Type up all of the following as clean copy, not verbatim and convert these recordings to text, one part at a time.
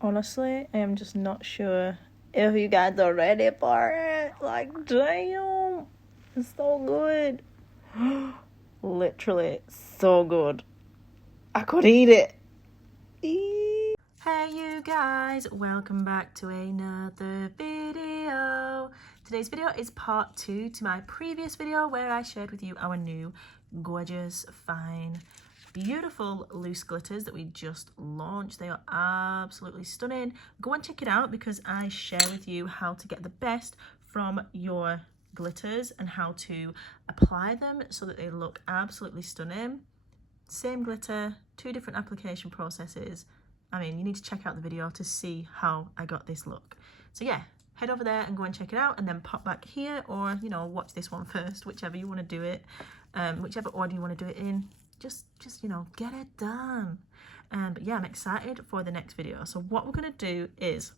Honestly, I am just not sure if you guys are ready for it. Like, damn, it's so good. Literally so good. I could eat it. Hey you guys, welcome back to another video. Today's video is part 2 to my previous video where I shared with you our new gorgeous, fine, beautiful loose glitters that we just launched. They are absolutely stunning. Go and check it out because I share with you how to get the best from your glitters and how to apply them so that they look absolutely stunning. Same glitter, 2 different application processes. I mean, you need to check out the video to see how I got this look. So yeah, head over there and go and check it out and then pop back here, or, you know, watch this one first, whichever you want to do it, whichever order you want to do it in. Just you know, get it done. But yeah, I'm excited for the next video. So what we're going to do is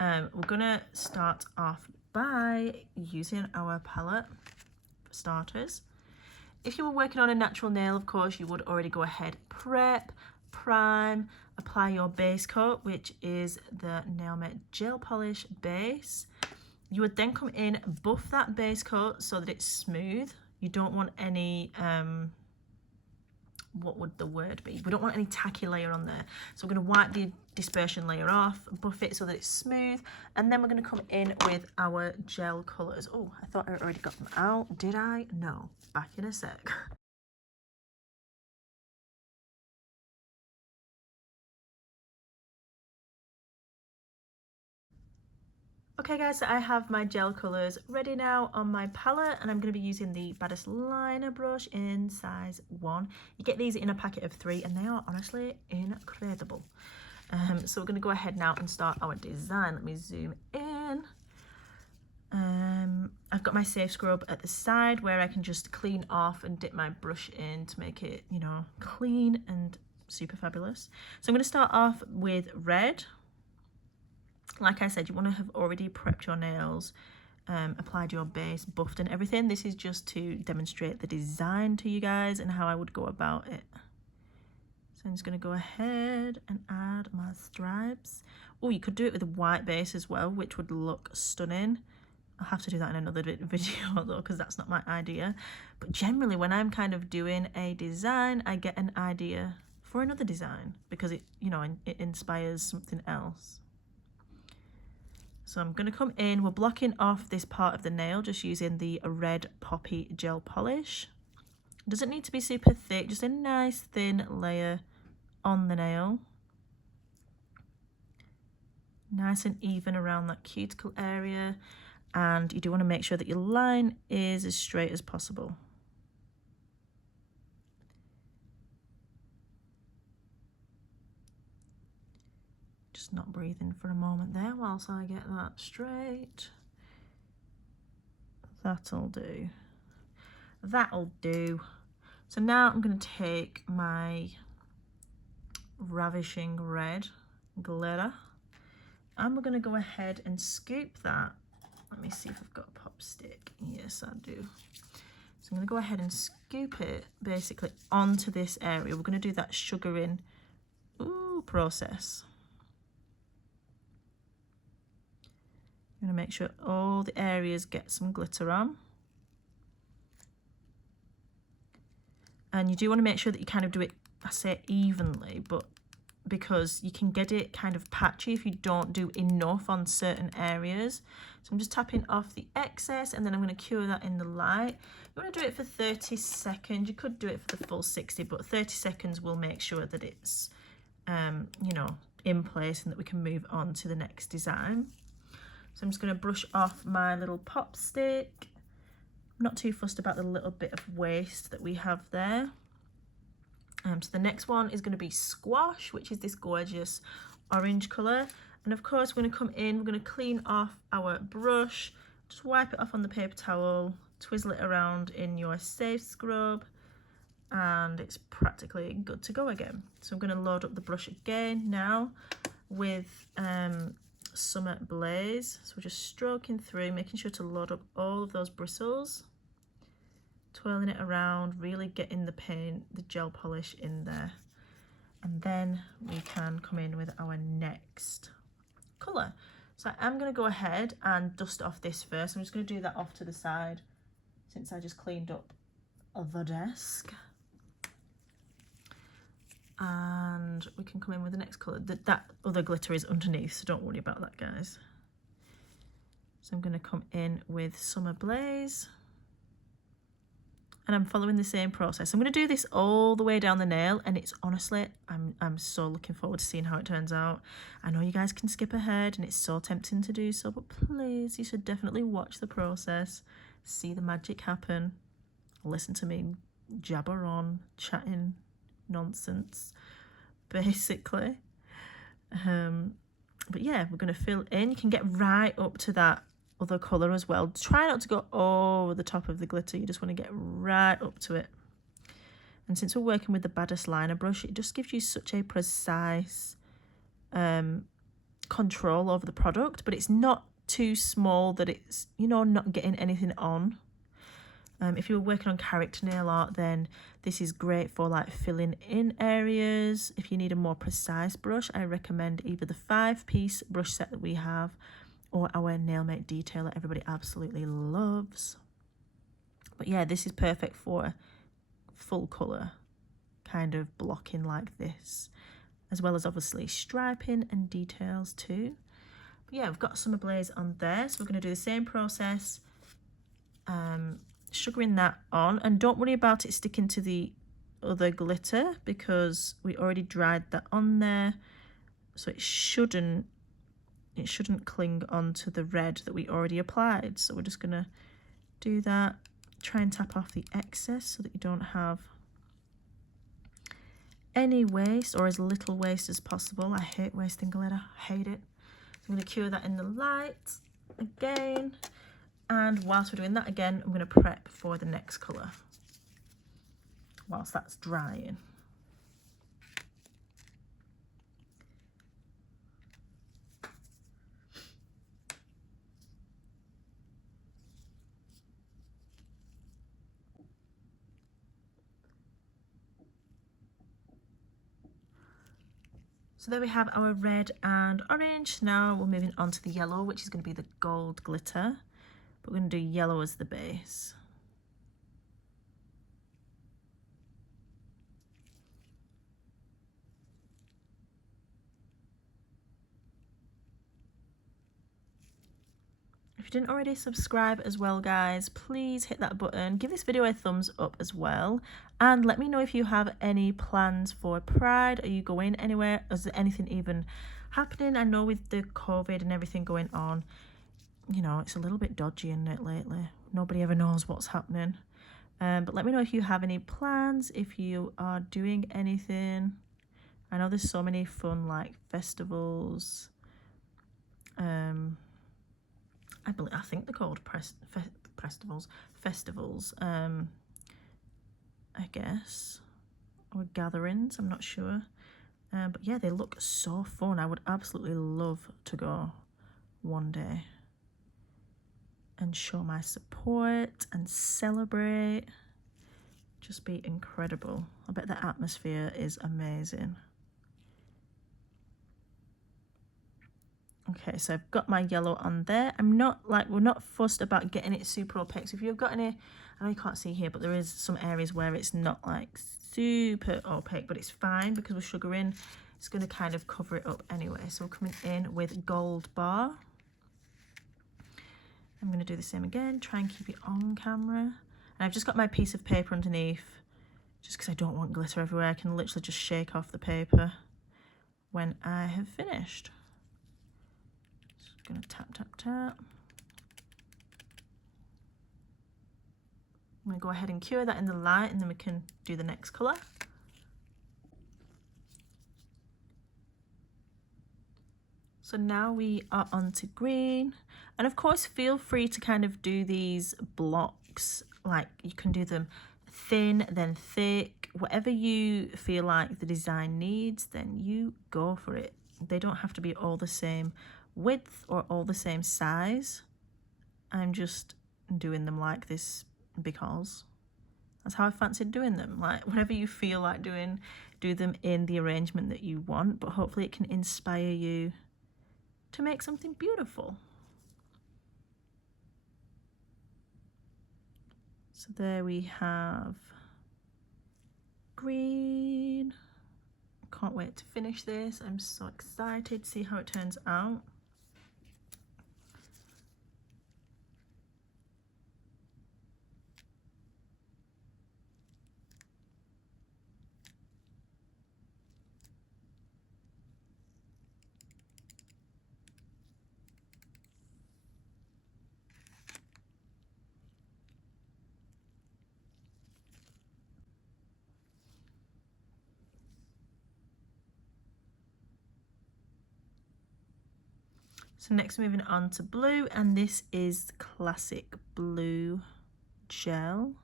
we're going to start off by using our palette for starters. If you were working on a natural nail, of course, you would already go ahead, prep, prime, apply your base coat, which is the Nail Mate Gel Polish base. You would then come in, buff that base coat so that it's smooth. You don't want any, what would the word be? We don't want any tacky layer on there. So we're going to wipe the dispersion layer off, buff it so that it's smooth, and then we're going to come in with our gel colours. Oh, I thought I already got them out. Did I? No. Back in a sec. Okay guys, so I have my gel colours ready now on my palette, and I'm going to be using the Baddest Liner brush in size 1. You get these in a packet of 3 and they are honestly incredible. So we're going to go ahead now and start our design. Let me zoom in. I've got my safe scrub at the side where I can just clean off and dip my brush in to make it, you know, clean and super fabulous. So I'm going to start off with red. Like I said, you want to have already prepped your nails, applied your base, buffed and everything. This is just to demonstrate the design to you guys and how I would go about it. So I'm just going to go ahead and add my stripes. Oh, you could do it with a white base as well, which would look stunning. I'll have to do that in another video though, because that's not my idea. But generally when I'm kind of doing a design, I get an idea for another design because it, you know, it inspires something else. So I'm going to come in, we're blocking off this part of the nail just using the red poppy gel polish. It doesn't need to be super thick, just a nice thin layer on the nail. Nice and even around that cuticle area. And you do want to make sure that your line is as straight as possible. Just not breathing for a moment there whilst I get that straight. That'll do. That'll do. So now I'm going to take my Ravishing Red glitter and we're going to go ahead and scoop that. Let me see if I've got a pop stick. Yes, I do. So I'm going to go ahead and scoop it basically onto this area. We're going to do that sugaring process. I'm going to make sure all the areas get some glitter on. And you do want to make sure that you kind of do it, I say evenly, but because you can get it kind of patchy if you don't do enough on certain areas. So I'm just tapping off the excess and then I'm going to cure that in the light. You want to do it for 30 seconds. You could do it for the full 60, but 30 seconds will make sure that it's, you know, in place and that we can move on to the next design. So I'm just going to brush off my little pop stick. I'm not too fussed about the little bit of waste that we have there. So the next one is going to be Squash, which is this gorgeous orange colour. And of course, we're going to come in, we're going to clean off our brush, just wipe it off on the paper towel, twizzle it around in your safe scrub, and it's practically good to go again. So I'm going to load up the brush again now with Summer Blaze. So we're just stroking through, making sure to load up all of those bristles. Twirling it around, really getting the paint, the gel polish in there. And then we can come in with our next colour. So I'm going to go ahead and dust off this first. I'm just going to do that off to the side since I just cleaned up the desk. And we can come in with the next colour. That other glitter is underneath, so don't worry about that, guys. So I'm going to come in with Summer Blaze. And I'm following the same process. I'm going to do this all the way down the nail, and it's honestly, I'm so looking forward to seeing how it turns out. I know you guys can skip ahead, and it's so tempting to do so, but please, you should definitely watch the process, see the magic happen, listen to me jabber on, chatting nonsense, basically. But yeah, we're going to fill in. You can get right up to that other colour as well. Try not to go over the top of the glitter. You just want to get right up to it. And since we're working with the baddest liner brush, it just gives you such a precise control over the product, but it's not too small that it's, you know, not getting anything on. If you're working on character nail art, then this is great for like filling in areas. If you need a more precise brush, I recommend either the 5-piece brush set that we have or our Nail Mate Detail that everybody absolutely loves. But yeah, this is perfect for full colour kind of blocking like this, as well as obviously striping and details too. But yeah, I've got Summer Blaze on there, so we're going to do the same process, sugaring that on, and don't worry about it sticking to the other glitter because we already dried that on there, so it shouldn't cling onto the red that we already applied. So we're just going to do that, try and tap off the excess so that you don't have any waste, or as little waste as possible. I hate wasting glitter, I hate it. So I'm going to cure that in the light again, and whilst we're doing that again, I'm going to prep for the next colour whilst that's drying. So there we have our red and orange. Now we're moving on to the yellow, which is going to be the gold glitter. But we're going to do yellow as the base. If you didn't already subscribe as well, guys, please hit that button. Give this video a thumbs up as well. And let me know if you have any plans for Pride. Are you going anywhere? Is there anything even happening? I know with the COVID and everything going on, you know, it's a little bit dodgy, isn't it, lately? Nobody ever knows what's happening. But let me know if you have any plans, if you are doing anything. I know there's so many fun, like, festivals. I think they're called festivals, I guess, or gatherings, I'm not sure. But yeah, they look so fun. I would absolutely love to go one day and show my support and celebrate. Just be incredible. I bet the atmosphere is amazing. Okay, so I've got my yellow on there. We're not fussed about getting it super opaque. So if you've got any, I know you can't see here, but there is some areas where it's not like super opaque, but it's fine because we're sugaring. It's going to kind of cover it up anyway. So we're coming in with Gold Bar. I'm going to do the same again, try and keep it on camera. And I've just got my piece of paper underneath, just because I don't want glitter everywhere. I can literally just shake off the paper when I have finished. Just going to tap, tap, tap. I'm going to go ahead and cure that in the light, and then we can do the next colour. So now we are on to green. And of course, feel free to kind of do these blocks. Like, you can do them thin, then thick, whatever you feel like the design needs, then you go for it. They don't have to be all the same width or all the same size. I'm just doing them like this because That's how I fancied doing them. Like, whatever you feel like doing, do them in the arrangement that you want, but hopefully it can inspire you to make something beautiful. So there we have green. Can't wait to finish this. I'm so excited to see how it turns out. So next moving on to blue, and this is classic blue gel.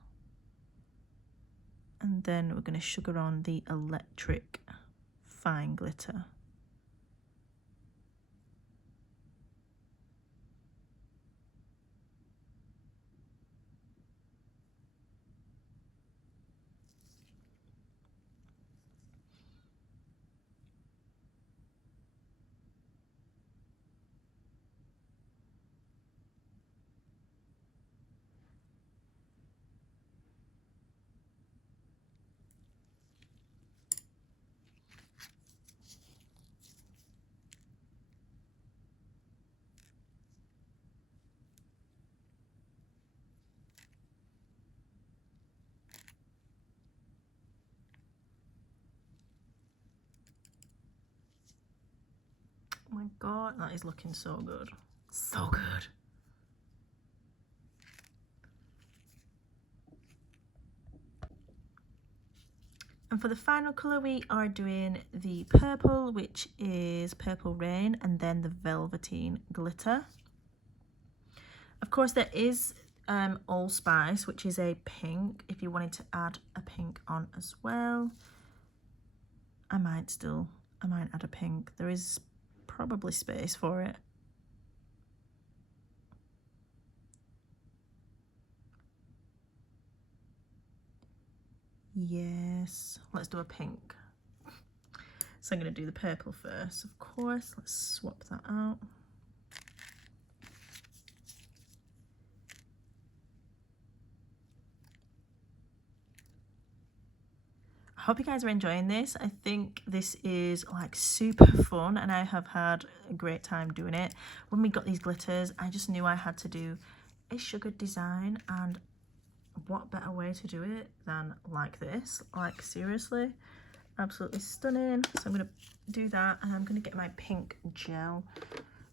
And then we're going to sugar on the electric fine glitter. Oh my god, that is looking so good. So good. And for the final colour, we are doing the purple, which is Purple Rain, and then the Velveteen Glitter. Of course, there is Allspice, which is a pink, if you wanted to add a pink on as well. I might add a pink. There is probably space for it. Yes, let's do a pink. So I'm going to do the purple first, of course. Let's swap that out. I hope you guys are enjoying this. I think this is like super fun and I have had a great time doing it. When we got these glitters, I just knew I had to do a sugared design, and what better way to do it than like this? Like, seriously, absolutely stunning. So I'm going to do that, and I'm going to get my pink gel,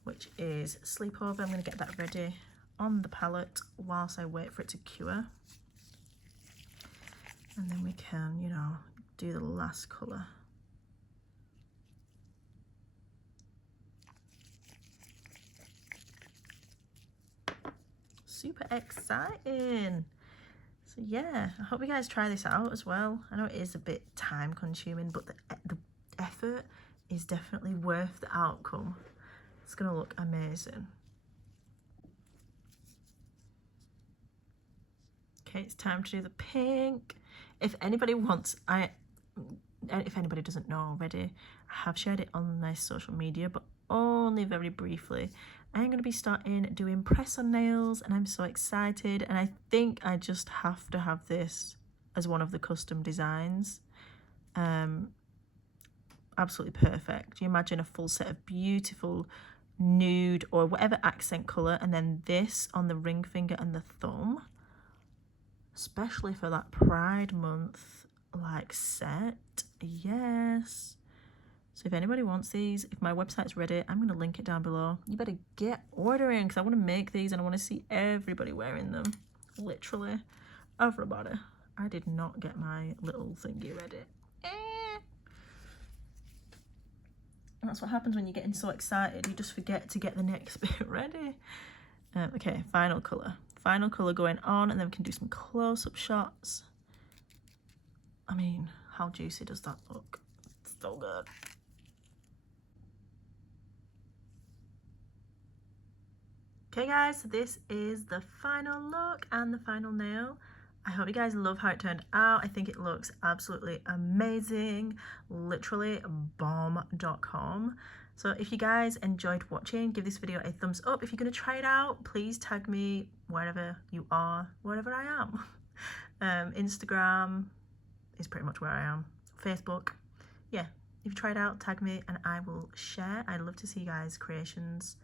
which is Sleepover. I'm going to get that ready on the palette whilst I wait for it to cure. And then we can, you know, do the last colour. Super exciting. So yeah, I hope you guys try this out as well. I know it is a bit time consuming, but the effort is definitely worth the outcome. It's gonna look amazing. Okay, it's time to do the pink. If anybody wants, if anybody doesn't know already, I have shared it on my social media, but only very briefly. I'm going to be starting doing press on nails, and I'm so excited, and I think I just have to have this as one of the custom designs. Absolutely perfect. You imagine a full set of beautiful nude or whatever accent colour, and then this on the ring finger and the thumb, especially for that Pride Month like set. Yes. So if anybody wants these, if my website's ready, I'm going to link it down below. You better get ordering, because I want to make these and I want to see everybody wearing them. Literally everybody. I did not get my little thingy ready. That's what happens when you're getting so excited. You just forget to get the next bit ready. Okay, final colour. Final colour going on, and then we can do some close-up shots. I mean, how juicy does that look? It's so good. Okay guys, so this is the final look and the final nail. I hope you guys love how it turned out. I think it looks absolutely amazing. Literally bomb.com. So if you guys enjoyed watching, give this video a thumbs up. If you're going to try it out, please tag me wherever you are, wherever I am. Instagram is pretty much where I am. Facebook. Yeah, if you try it out, tag me and I will share. I'd love to see you guys' creations.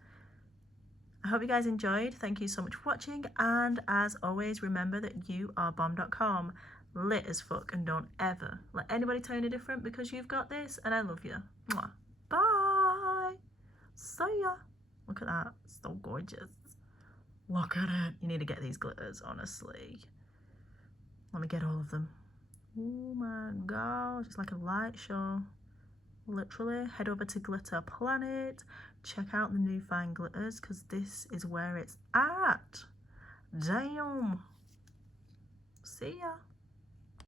I hope you guys enjoyed. Thank you so much for watching. And as always, remember that you are bomb.com. Lit as fuck, and don't ever let anybody tell you different, because you've got this and I love you. Mwah. Bye. See ya. Look at that. So gorgeous. Look at it. You need to get these glitters, honestly. Let me get all of them. Oh my gosh. It's like a light show. Literally. Head over to Glitter Planet. Check out the new fine glitters, because this is where it's at. Damn. See ya.